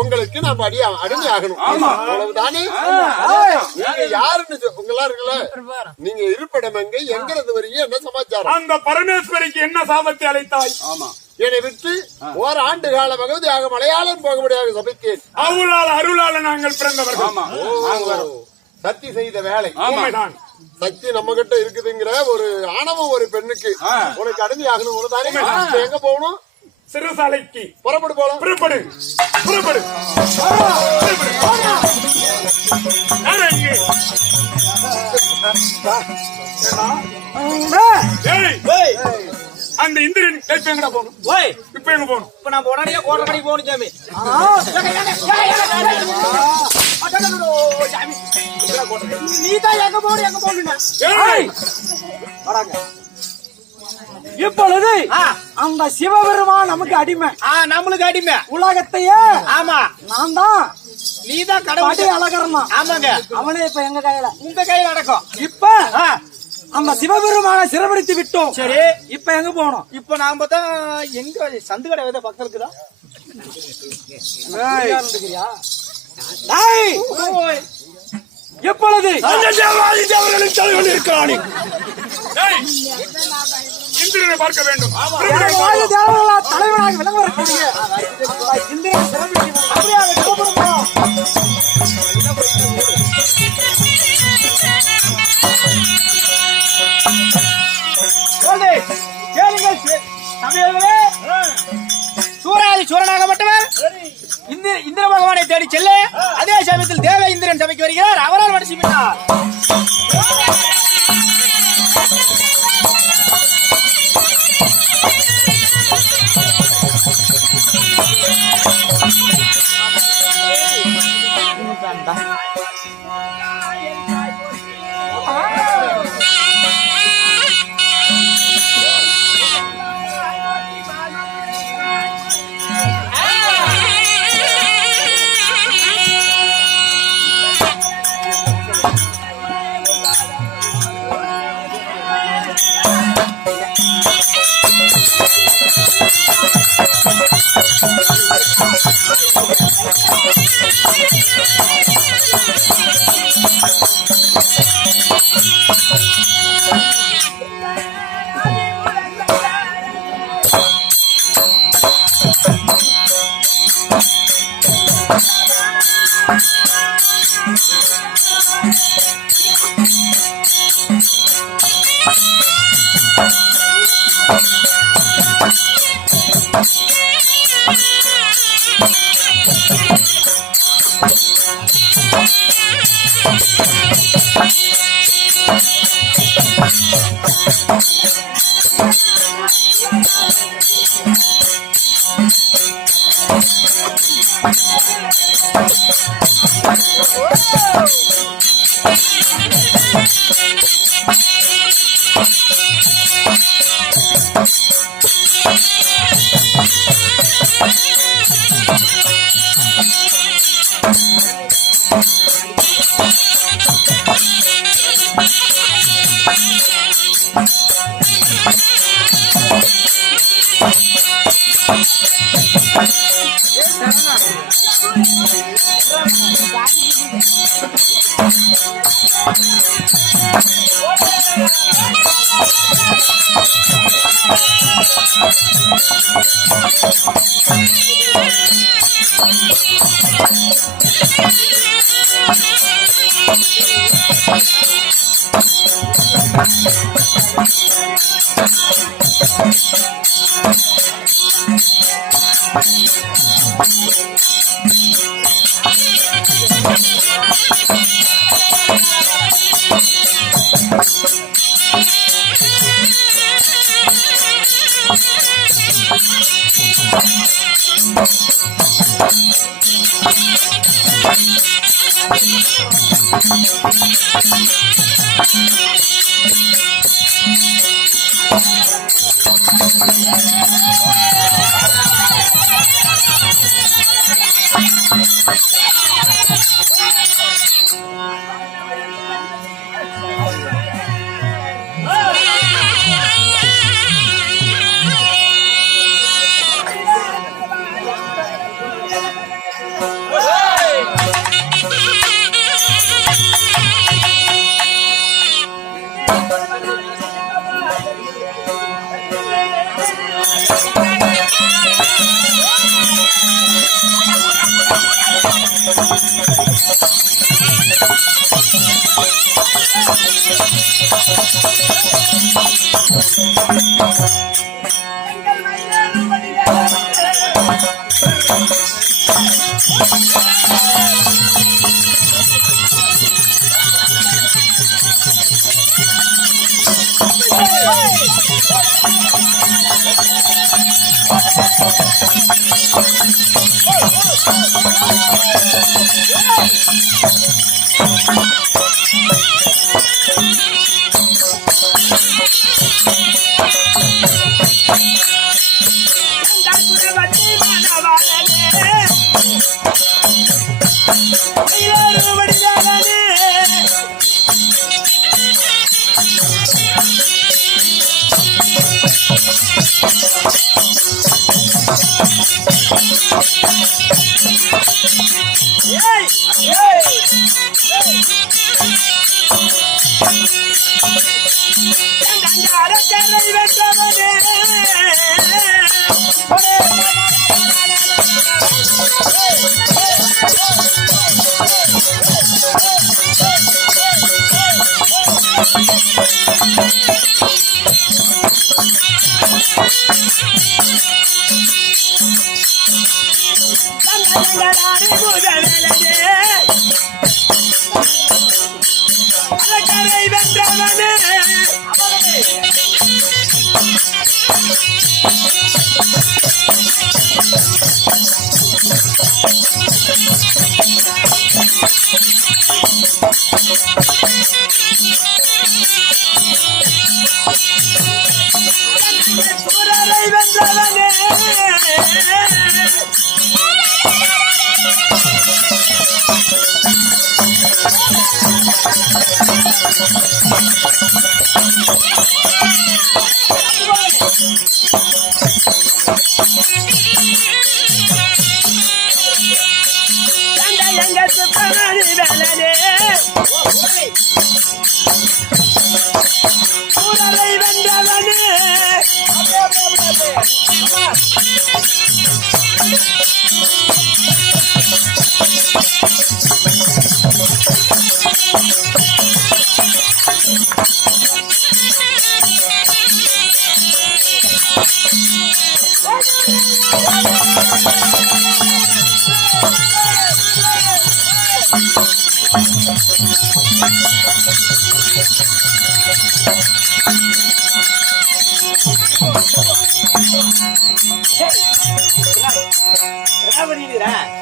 உங்களுக்கு நாம அடிமை ஆகணும். அவ்வளவுதானே? நீங்க யாருன்னு உங்களா இருக்குல்ல, நீங்க இருப்பிடம் எங்க, எங்கிறது வரைக்கும் என்ன சமாச்சாரம்? அந்த பரமேஸ்வரிக்கு என்ன சாபத்தை அழைத்தாய்? என்னை விட்டு ஓர் ஆண்டு கால பகவதியாக மலையாளம் போக முடியாது சபைத்தேன். அருளால நாங்கள் பிறந்தவர்கள். சக்தி செய்த வேலை சக்தி நம்ம கிட்ட இருக்குதுங்கிற ஒரு ஆணவம் ஒரு பெண்ணுக்கு உனக்கு அடிமை ஆகணும். உனதானே எங்க போகணும்? சிறுசாலைக்கு புறப்படு போலாம். புறப்படு புறப்படு. அந்த இந்திரன் இப்ப எங்கடா போகணும்? இப்ப எங்க போகணும்? இப்ப நான் உடனே கோட்டை மணிக்கு போகணும் சாமி. நீதான் எங்க போகணும்? எங்க போகணும்? இப்பொழுது அந்த சிவபெருமான் நமக்கு அடிமை. நம்மளுக்கு அடிமை உலகத்தையே. ஆமா, நான் தான். நீதான் கடவுள் அழகரமா. ஆமாங்க, அவனே இப்ப எங்க கையில, உங்க கையில நடக்கும். இப்ப அந்த சிவபெருமான சிறப்பிடித்து விட்டோம். சரி, இப்ப எங்க போனோம்? இப்ப நாம தான் எங்க சந்து கடை ஏதோ பக்கத்துக்கு தான். எப்பொழுது இந்திரனை பார்க்க வேண்டும். தலைவனாக விளங்கக்கூடிய இந்திரன் சிறப்பிடித்து சூராதி சூரனாக மட்டுமே இந்திர பகவானை தேடி செல்ல அதே சமயத்தில் தேவ இந்திரன் சபைக்கு வருகிறார். அவரால் மடிச்சு விட்டார். Thank you.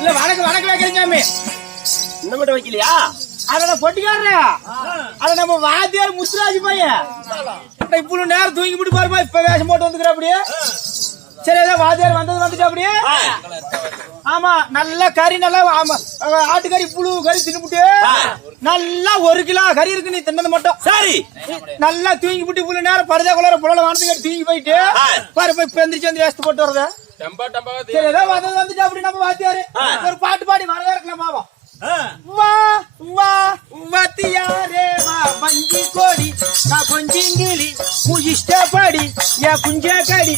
இல்ல வணக்கம் வணக்கம் வைக்கிறேன் சாமி. இந்த மட்டும் வைக்கலையா? அத பொட்டிக்காரா, அத நம்ம வாத்தியார் முத்துராஜ் பையன் இவ்வளவு நேரம் தூங்கி போட்டு பாருமா, இப்ப வேஷம் போட்டு வந்துக்கிற அப்படியே. சரி, ஏதோ வாத்தியார் வந்துட்டு அப்படியே. ஆமா, நல்லா கறி, நல்லா ஆட்டுக்கறி புழு கறி தின்னுபிட்டு நல்லா 1 கிலோ கறி இருக்கு, நீ தின்னது மட்டும். சரி, நல்லா தூங்கி போட்டு இவ்வளவு நேரம் பரதா குளர புலல வானத்துக்கு தூங்கி போயிட்டு பாரு, போய் எந்திரிச்சு வந்து வேஸ்ட் போட்டு வரத. சரி, ஏதோ வந்துட்டு அப்படி நம்ம வாத்தியாரு ஒரு பாட்டு பாடி வரதா இருக்கலாம் பாவம். வா வா வாத்தியாரே வா வஞ்சி கோடி நான் கொஞ்சிங்கிளி முயிஷ்டப்படி ஏ குஞ்ச கடி.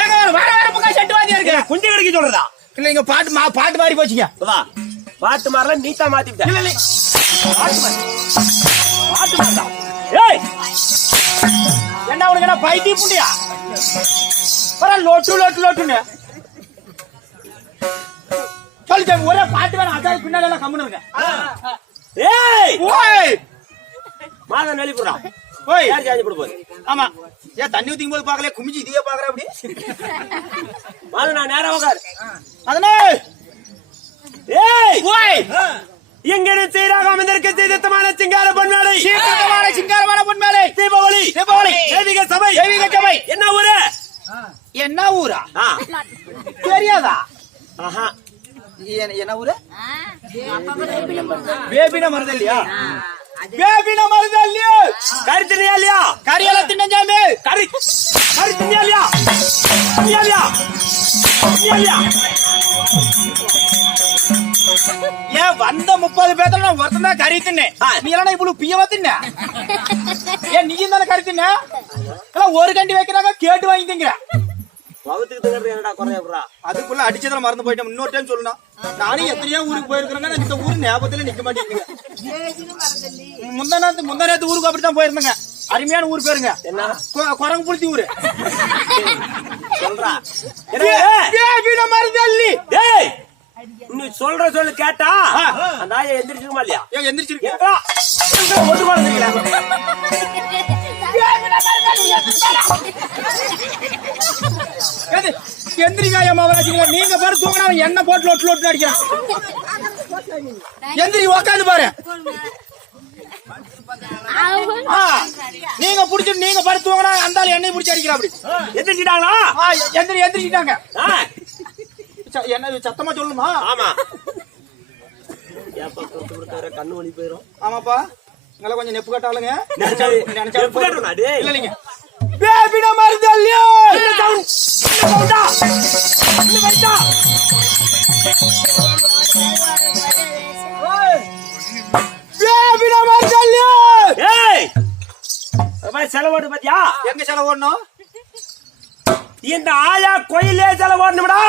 ஏங்க வர பக்கம் செட்டு வாத்தியா இருக்கு, குஞ்சு கடைக்கு சொல்றதா? இல்ல இங்க பாட்டு மாறி போச்சுங்க. பாட்டு மாறல, நீட்டா மாத்திட்டேன். இல்ல இல்ல பாட்டு மாறா. ஏய், என்ன உனக்கு என்ன பைத்தி புண்டியா? வர லோட்டுன்னு சொல்லி ஒரே பாட்டு வேணும், அதான் பின்னாடி எல்லாம் கம்முன்னு இருங்க. ஏய், ஓய் மாதம் வெளி போடுறான். ஓய், யார் சாஞ்சி போட போகுது? ஆமா, ஏன் தண்ணி ஊத்திக்கும் போது பாக்கல, குமிச்சு இதையே பாக்குற அப்படி. மாதம் நான் நேரம் உட்காரு. அதனே ஏய், ஓய் எங்கன்னு சீராக அமர்ந்திருக்க சீதத்தமான சிங்கார பொன்மேலை, சிங்காரமான பொன்மேலை, தீபாவளி தெய்வீக சபை. என்ன ஊரு? என்ன ஊரா? ஆ, தெரியாதா? ஆஹா, என்ன ஊரு? பேபின மருதல்லையா? பேபின மருதல்லையா? கறி தின்னியா இல்லையா? கரியெல்லாம் தின்னஞ்சாமே. கறி தின்னியா இல்லையா? ஏன் வந்த 30 பேர்ல நான் ஒருத்தன் தான் கறி தின்னேன். நீ எல்லாம் இவ்வளவு பியவா தின்ன? ஏன் நீயும் தானே கறி தின்ன? ஒரு கண்டி வைக்கிறாங்க, கேட்டு வாங்கி திங்கிற. பவுத்துக்கு தங்கறது என்னடா குறையப்படுறா? அதுக்குள்ள அடிச்சதுல மறந்து போயிட்டேன். இன்னொரு டைம் சொல்லணும். நானும் எத்தனையோ ஊருக்கு போயிருக்கிறேங்க. இந்த ஊர் ஞாபகத்துல நிக்க மாட்டேங்குங்க. முந்தானத்து ஊருக்கு அப்படித்தான் போயிருந்தேங்க. அருமையான ஊர் பேருங்க. என்ன குரங்கு புளுத்தி ஊரு. சொல்றா? மருந்தள்ளி. டேய், நீ சொல்ற சொல்லு கேட்டா அந்த ஆயா எந்திரிச்சிருமா இல்லையா? எந்திரிச்சிருக்கேன். ஏப்பா, ஒன்று கூட தெரியல. எந்திரிக்காய மாவராஜிங்களா, நீங்க பாரு தூங்கினா என்ன போட்டு லொட்டு அடிக்கிறான். எந்திரி உக்காந்து பாரு. நீங்க புடிச்சிட்டு நீங்க பாரு தூங்கினா அந்த ஆளு எண்ணெய் புடிச்சு அடிக்கிறா. அப்படி எந்திரிச்சிட்டாங்களா? எந்திரிச்சிட்டாங்க. என்ன சத்தமா சொல்லுமா? ஆமா. ஏப்பா கொடுத்து கொடுத்தாரு கண்ணு வலி போயிரும். ஆமாப்பா, உங்களை கொஞ்சம் நெப்பு கட்டாளுங்க. நெப்பு கட்டணும்னா? டேய், இல்ல இல்லைங்க. பேபினா மருந்தள்ளியோ. இந்த சவுண்டா இந்த வருதா? பேபினா மருந்தள்ளியோ. ஏய், செலவோடு பாத்தியா? எங்க செலவு ஓடணும்? இந்த ஆயா கோயிலே செலவோடணும்டா.